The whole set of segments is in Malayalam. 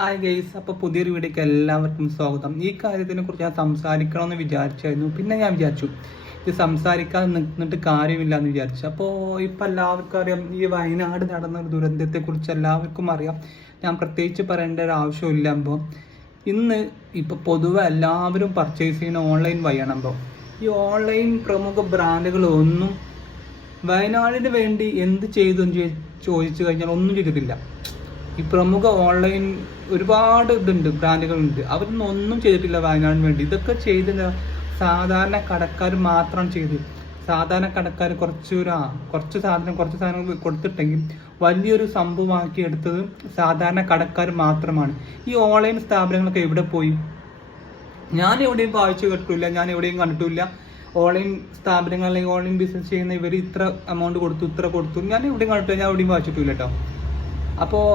ഹായ് ഗൈസ്, അപ്പോൾ പുതിയൊരു വീഡിയോക്ക് എല്ലാവർക്കും സ്വാഗതം. ഈ കാര്യത്തിനെ കുറിച്ച് ഞാൻ സംസാരിക്കണമെന്ന് വിചാരിച്ചായിരുന്നു. പിന്നെ ഞാൻ വിചാരിച്ചു ഇത് സംസാരിക്കാൻ നിന്നിട്ട് കാര്യമില്ല എന്ന് വിചാരിച്ചു. അപ്പോൾ ഇപ്പം എല്ലാവർക്കും അറിയാം, ഈ വയനാട് നടന്ന ഒരു ദുരന്തത്തെക്കുറിച്ച് എല്ലാവർക്കും അറിയാം. ഞാൻ പ്രത്യേകിച്ച് പറയേണ്ട ഒരു ആവശ്യമില്ല. അപ്പോൾ ഇന്ന് ഇപ്പോൾ പൊതുവെ എല്ലാവരും പർച്ചേസ് ചെയ്യുന്ന ഓൺലൈൻ വഴിയാണ്. അപ്പോൾ ഈ ഓൺലൈൻ പ്രമുഖ ബ്രാൻഡുകളൊന്നും വയനാടിന് വേണ്ടി എന്ത് ചെയ്തു ചോദിച്ചു കഴിഞ്ഞാൽ ഒന്നും ചെയ്തിട്ടില്ല. ഈ പ്രമുഖ ഓൺലൈൻ ഒരുപാട് ബ്രാൻഡുകളുണ്ട്, അവരൊന്നും ഒന്നും ചെയ്തിട്ടില്ല വയനാടിന് വേണ്ടി. ഇതൊക്കെ ചെയ്ത് സാധാരണ കടക്കാർ മാത്രമാണ് ചെയ്ത്. സാധാരണ കടക്കാർ കുറച്ച് സാധനങ്ങൾ കൊടുത്തിട്ടെങ്കിൽ വലിയൊരു സംഭവമാക്കി എടുത്തത് സാധാരണ കടക്കാർ മാത്രമാണ്. ഈ ഓൺലൈൻ സ്ഥാപനങ്ങളൊക്കെ എവിടെ പോയി? ഞാൻ എവിടെയും വായിച്ചു കേട്ടിട്ടില്ല, ഞാൻ എവിടെയും കണ്ടിട്ടില്ല. ഓൺലൈൻ സ്ഥാപനങ്ങൾ അല്ലെങ്കിൽ ഓൺലൈൻ ബിസിനസ് ചെയ്യുന്ന ഇവർ ഇത്ര എമൗണ്ട് കൊടുത്തു ഞാൻ എവിടെയും കണ്ടിട്ടില്ല, ഞാൻ എവിടെയും വായിച്ചിട്ടില്ല കേട്ടോ. അപ്പോൾ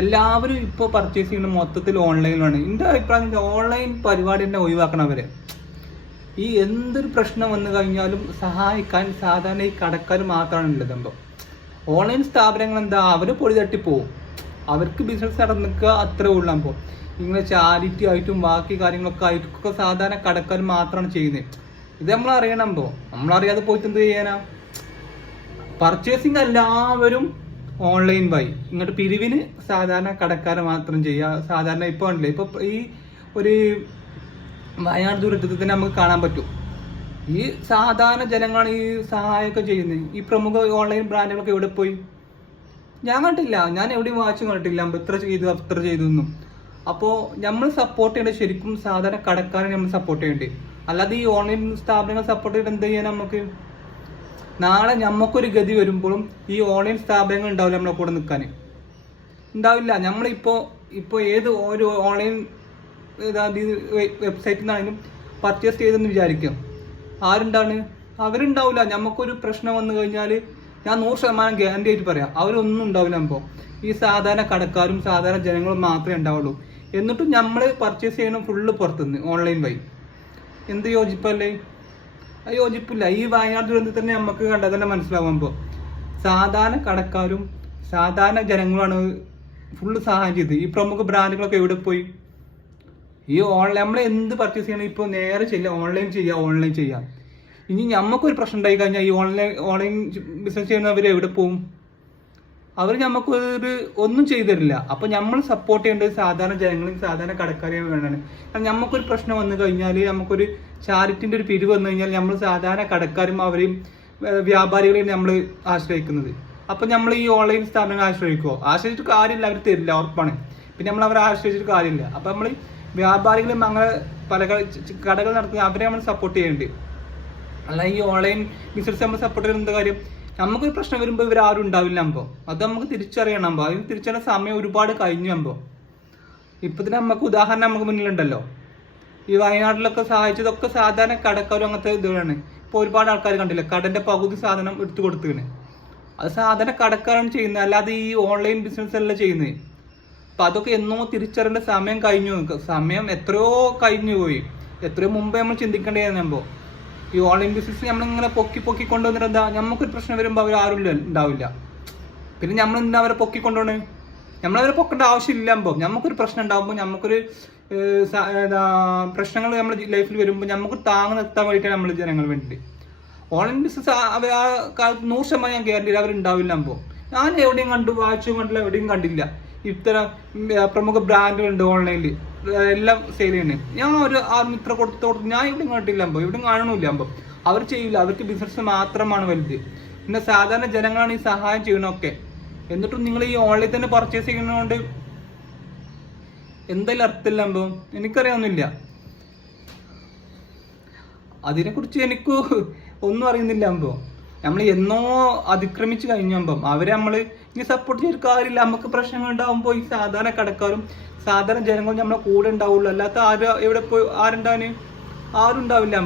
എല്ലാവരും ഇപ്പോൾ പർച്ചേസ് ചെയ്യുന്ന മൊത്തത്തിൽ ഓൺലൈനിലാണ്. എൻ്റെ അഭിപ്രായം ഓൺലൈൻ പരിപാടി തന്നെ ഒഴിവാക്കണം. അവരെ ഈ എന്തൊരു പ്രശ്നം വന്നു കഴിഞ്ഞാലും സഹായിക്കാൻ സാധാരണ ഈ കടക്കാർ മാത്രമാണ് ഉള്ളത്. അപ്പോൾ ഓൺലൈൻ സ്ഥാപനങ്ങൾ എന്താ, അവർ പൊടി തട്ടിപ്പോവും, അവർക്ക് ബിസിനസ് നടന്നിക്കുക അത്രേ ഉള്ളൂ. അപ്പോൾ ഇങ്ങനെ ചാരിറ്റി ആയിട്ടും ബാക്കി കാര്യങ്ങളൊക്കെ ആയിട്ടൊക്കെ സാധാരണ കടക്കാർ മാത്രമാണ് ചെയ്യുന്നത്. ഇത് നമ്മൾ അറിയണം. അപ്പോൾ നമ്മളറിയാതെ പോയിട്ട് എന്ത് ചെയ്യാനാ? പർച്ചേസിങ് എല്ലാവരും ഓൺലൈൻ വഴി, ഇങ്ങോട്ട് പിരിവിന് സാധാരണ കടക്കാരെ മാത്രം ചെയ്യുക. സാധാരണ ഇപ്പോൾ ഉണ്ടല്ലേ, ഇപ്പോൾ ഈ ഒരു വയനാട് ദുരന്തത്തിൽ തന്നെ നമുക്ക് കാണാൻ പറ്റും. ഈ സാധാരണ ജനങ്ങളാണ് ഈ സഹായമൊക്കെ ചെയ്യുന്നത്. ഈ പ്രമുഖ ഓൺലൈൻ ബ്രാൻഡുകളൊക്കെ എവിടെ പോയി? ഞാൻ കണ്ടില്ല, ഞാൻ എവിടെയും വാച്ച് കണ്ടിട്ടില്ല ഇത്ര ചെയ്തു അത്ര ചെയ്തു എന്നും. അപ്പോൾ നമ്മൾ സപ്പോർട്ട് ചെയ്യേണ്ടത് ശരിക്കും സാധാരണ കടക്കാരെ നമ്മൾ സപ്പോർട്ട് ചെയ്യേണ്ടത്, അല്ലാതെ ഈ ഓൺലൈൻ സ്ഥാപനങ്ങൾ സപ്പോർട്ട് ചെയ്തിട്ട് എന്ത് ചെയ്യാൻ? നമുക്ക് നാളെ നമുക്കൊരു ഗതി വരുമ്പോഴും ഈ ഓൺലൈൻ സ്ഥാപനങ്ങൾ ഉണ്ടാവില്ല, നമ്മളെ കൂടെ നിൽക്കാൻ ഉണ്ടാവില്ല. നമ്മളിപ്പോൾ ഏത് ഒരു ഓൺലൈൻ വെബ്സൈറ്റിൽ നിന്നാണെങ്കിലും പർച്ചേസ് ചെയ്തെന്ന് വിചാരിക്കും, അവരുണ്ടാവില്ല. നമുക്കൊരു പ്രശ്നം വന്നു കഴിഞ്ഞാൽ ഞാൻ 100% ഗ്യാരണ്ടി ആയിട്ട് പറയാം, അവരൊന്നും ഉണ്ടാവില്ല. അപ്പോൾ ഈ സാധാരണ കടക്കാരും സാധാരണ ജനങ്ങളും മാത്രമേ ഉണ്ടാവുള്ളൂ. എന്നിട്ടും നമ്മൾ പർച്ചേസ് ചെയ്യണം ഫുള്ള് പുറത്തുനിന്ന് ഓൺലൈൻ വഴി. എന്ത് യോജിപ്പല്ലേ? യോജിപ്പില്ല. ഈ വയനാട് ദുരന്തത്തിൽ തന്നെ നമുക്ക് കണ്ടാൽ തന്നെ മനസ്സിലാവുമ്പോൾ സാധാരണ കടക്കാരും സാധാരണ ജനങ്ങളാണ് ഫുള്ള് സഹായം ചെയ്ത്. ഈ പ്രമുഖ ബ്രാൻഡുകളൊക്കെ എവിടെ പോയി? ഈ ഓൺലൈൻ നമ്മൾ എന്ത് പർച്ചേസ് ചെയ്യണം ഇപ്പോൾ നേരെ ഓൺലൈൻ ചെയ്യാം. ഇനി നമുക്കൊരു പ്രശ്നം ഉണ്ടായി കഴിഞ്ഞാൽ ഈ ഓൺലൈൻ ബിസിനസ് ചെയ്യുന്നവർ എവിടെ പോകും? അവർ നമുക്കൊരു ഒന്നും ചെയ്തു തരില്ല. അപ്പോൾ നമ്മൾ സപ്പോർട്ട് ചെയ്യേണ്ടത് സാധാരണ ജനങ്ങളെയും സാധാരണ കടക്കാരെയും വേണ്ടാണ്. കാരണം നമുക്കൊരു പ്രശ്നം വന്നു കഴിഞ്ഞാൽ, നമുക്കൊരു ചാരിറ്റിൻ്റെ ഒരു പിരിവ് വന്നു കഴിഞ്ഞാൽ നമ്മൾ സാധാരണ കടക്കാരും അവരെയും വ്യാപാരികളെയും നമ്മൾ ആശ്രയിക്കുന്നത്. അപ്പോൾ നമ്മൾ ഈ ഓൺലൈൻ സ്ഥാപനങ്ങൾ ആശ്രയിച്ചിട്ട് കാര്യമില്ല, അവർ തരില്ല, ഉറപ്പാണ്. പിന്നെ നമ്മൾ അവരെ ആശ്രയിച്ചിട്ട് കാര്യമില്ല. അപ്പോൾ നമ്മൾ വ്യാപാരികളും അങ്ങനെ പല കടകൾ നടത്തുന്ന അവരെ നമ്മൾ സപ്പോർട്ട് ചെയ്യേണ്ടത്, അല്ല ഈ ഓൺലൈൻ ബിസിനസ് നമ്മൾ സപ്പോർട്ട് ചെയ്യുന്ന എന്താ കാര്യം? നമുക്കൊരു പ്രശ്നം വരുമ്പോൾ ഇവരാരും ഉണ്ടാവില്ല. അപ്പോൾ അത് നമുക്ക് തിരിച്ചറിയണം. അതിന് തിരിച്ചറിയാൻ സമയം ഒരുപാട് കഴിഞ്ഞു. ഇപ്പം തന്നെ നമുക്ക് ഉദാഹരണം നമുക്ക് മുന്നിലുണ്ടല്ലോ, ഈ വയനാട്ടിലൊക്കെ സഹായിച്ചതൊക്കെ സാധാരണ കടക്കാരും അങ്ങനത്തെ ഇതുകളാണ്. ഇപ്പോൾ ഒരുപാട് ആൾക്കാർ കണ്ടില്ല, കടൻ്റെ പകുതി സാധനം എടുത്തു കൊടുത്തിങ്ങനെ. അത് സാധാരണ കടക്കാരാണ് ചെയ്യുന്നത്, അല്ലാതെ ഈ ഓൺലൈൻ ബിസിനസ് അല്ല ചെയ്യുന്നത്. അപ്പം അതൊക്കെ എന്നോ തിരിച്ചറിയേണ്ട സമയം കഴിഞ്ഞു. സമയം എത്രയോ കഴിഞ്ഞു പോയി, എത്രയോ മുമ്പേ നമ്മൾ ചിന്തിക്കേണ്ടതാകുമ്പോൾ ഈ ഓൺലൈൻ ബിസിനസ് നമ്മളിങ്ങനെ പൊക്കി കൊണ്ടുവന്നിട്ട് എന്താ, നമുക്കൊരു പ്രശ്നം വരുമ്പോൾ അവർ ആരും ഉണ്ടാവില്ല. പിന്നെ നമ്മൾ എന്താ അവരെ പൊക്കിക്കൊണ്ടുപോകണേ? നമ്മളവരെ പൊക്കേണ്ട ആവശ്യമില്ല. അപ്പോൾ നമുക്കൊരു പ്രശ്നം ഉണ്ടാകുമ്പോൾ, നമുക്കൊരു പ്രശ്നങ്ങൾ നമ്മുടെ ലൈഫിൽ വരുമ്പോൾ നമുക്ക് താങ്ങ് നിർത്താൻ വേണ്ടിയിട്ടാണ് നമ്മൾ ജനങ്ങൾ വേണ്ടി. ഓൺലൈൻ ബിസിനസ് അവർ ആ കാലത്ത് 100% ഞാൻ ഗ്യാരണ്ടി അവരുണ്ടാവില്ല. അപ്പോൾ ഞാൻ എവിടെയും കണ്ടില്ല, എവിടെയും കണ്ടില്ല ഇത്തരം പ്രമുഖ ബ്രാൻഡുകളുണ്ട് ഓൺലൈനിൽ എല്ലാം സെയിൽ ചെയ്യുന്നത്. ഞാൻ ഇത്ര കൊടുത്ത് ഞാൻ എവിടെയും കണ്ടില്ല. എവിടെയും കാണണില്ല. അവർ ചെയ്യില്ല, അവർക്ക് ബിസിനസ് മാത്രമാണ് വലുത്. പിന്നെ സാധാരണ ജനങ്ങളാണ് ഈ സഹായം ചെയ്യണമൊക്കെ. എന്നിട്ടും നിങ്ങൾ ഈ ഓൺലൈൻ തന്നെ പർച്ചേസ് ചെയ്യുന്നതുകൊണ്ട് എന്തായാലും അർത്ഥമില്ല. എനിക്കറിയാവുന്നില്ല, അതിനെക്കുറിച്ച് എനിക്ക് ഒന്നും അറിയുന്നില്ല. നമ്മൾ എന്നോ അതിക്രമിച്ച് കഴിഞ്ഞപ്പോൾ അവരെ നമ്മൾ ഇനി സപ്പോർട്ട് ചെയ്തിട്ട് കാര്യമില്ല. നമുക്ക് പ്രശ്നങ്ങൾ ഉണ്ടാകുമ്പോൾ ഈ സാധാരണ കടക്കാരും സാധാരണ ജനങ്ങളും നമ്മളെ കൂടെ ഉണ്ടാവുള്ളൂ, അല്ലാത്ത എവിടെ പോയി ആരുണ്ടാവാൻ? ആരും ഉണ്ടാവില്ല.